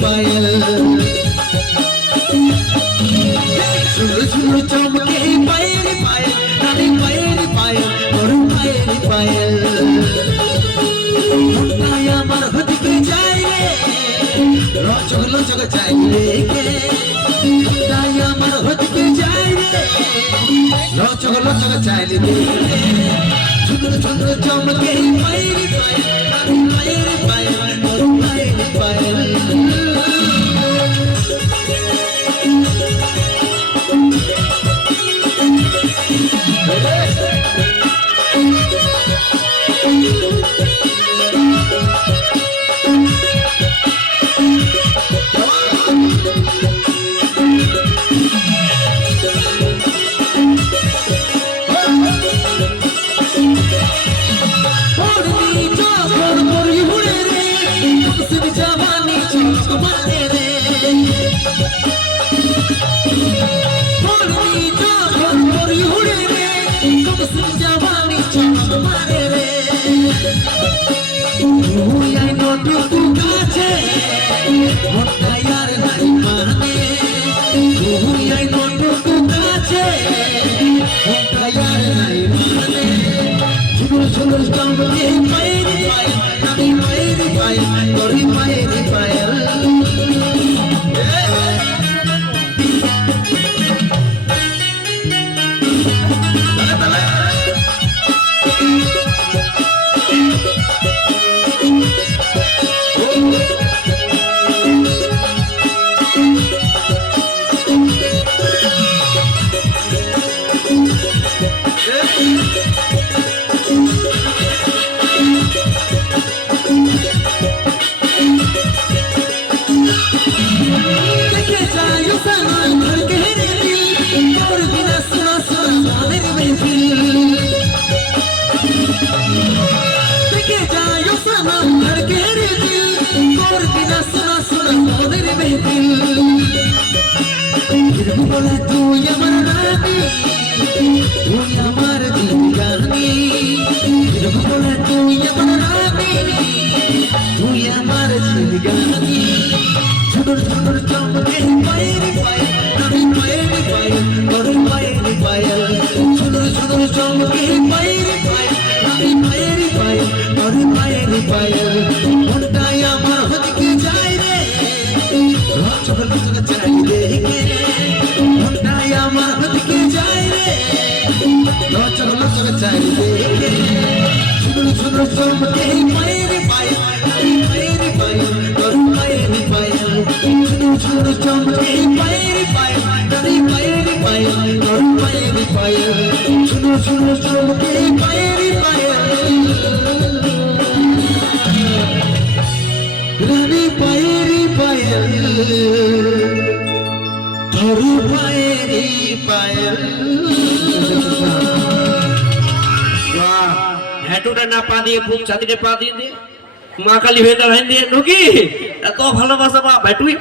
পায়েল ঝুরু ঝুরু চমকে পায়ের পায়েল রানী পায়ের পায়েল তোর পায়ের পায়েল মনটাই আমার হদিকে যায় রে লচক লচক চাই রে মনটাই আমার হদিকে যায় রে লচক লচক চাই রে ঝুরু ঝুরু চমকে পায়ের পায়েল রানী পায়ের পায়েল তোর পায়ের পায়েল তুই আমার রানী তুই আমার জিন্দানি তুই আমার রানী তুই আমার জিন্দানি ছোটর ছোটর চমকে পায়ের পায়েল আমি পায়ের পায়েল তোর পায়ের পায়েল ছোটর ছোটর চমকে পায়ের পায়েল আমি পায়ের পায়েল তোর পায়ের পায়েল মনটাই আমার হদিকে যায় রে লচক লচক চাই রে মনটাই আমার হদিকে যায় রে লচক লচক চাই রে ছোটর ছোটর চমকে পায়ের পায়েল আমি পায়ের পায়েল তোর পায়ের পায়েল ছোটর ছোটর চমকে পায়ের পায়েল আমি পায়ের পায়েল তোর পায়ের পায়েল ছোটর ছোটর চমকে পায়ের পায়েল রানী পায়ের পায়েল তোর পায়ের পায়েল হেঁটুটা না পা দিয়ে বুক ছাতিতে পা দিয়ে দে মা কালী ভেতর হেন দিয়ে ঢুকি এত ভালোবাসা বা ভেটুই